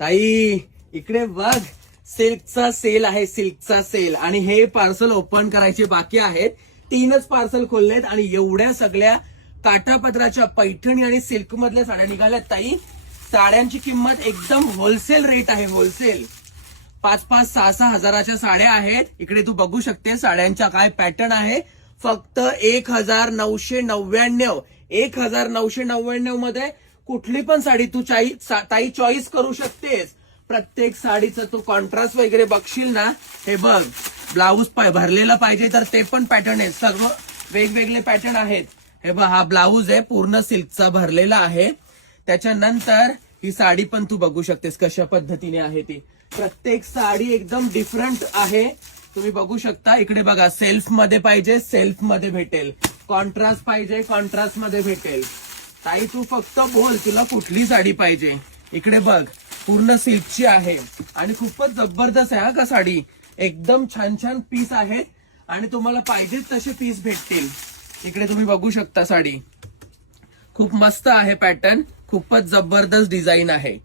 ताई इकडे बघ, सिल्कचा सेल आहे, सिल्कचा सेल. आणि हे पार्सल ओपन करायचे बाकी आहेत. 3च पार्सल खोललेत आणि एवढ्या सगळ्या काठापदराच्या पैठणी आणि सिल्क मधल्या साड्या निघाल्यात ताई. साड्यांची किंमत एकदम होलसेल रेट आहे, होलसेल. 5-5, 6-6 हजाराच्या साड्या आहेत. इकडे तू बघू शकते साड्यांचा काय पॅटर्न आहे. फक्त 1999. 1999 मध्ये कुठली पण साडी तू ताई चॉईस करू शकतेस. प्रत्येक साडीचं तू कॉन्ट्रास्ट वगैरे बघशील ना. हे बघ, ब्लाऊज भरलेला पाहिजे तर ते पण पॅटर्न आहे, सर्व वेगवेगळे पॅटर्न आहेत. हे बघ, हा ब्लाऊज आहे पूर्ण सिल्कचा भरलेला आहे. त्याच्यानंतर ही साडी पण तू बघू शकतेस कशा पद्धतीने आहे ती. प्रत्येक साडी एकदम डिफरंट आहे. तुम्ही बघू शकता. इकडे बघा, सेल्फ मध्ये पाहिजे सेल्फ मध्ये भेटेल, कॉन्ट्रास्ट पाहिजे कॉन्ट्रास्ट मध्ये भेटेल. ताई तू फक्त बोल तुला कुठली साडी पाहिजे. इकडे बघ, पूर्ण सिल्कची आहे आणि खूपच जबरदस्त आहे का साडी. एकदम छान छान पीस आहेत आणि तुम्हाला पाहिजे तसे पीस भेटतील. इकडे तुम्ही बघू शकता साडी खूप मस्त आहे, पॅटर्न खूपच जबरदस्त डिझाईन आहे.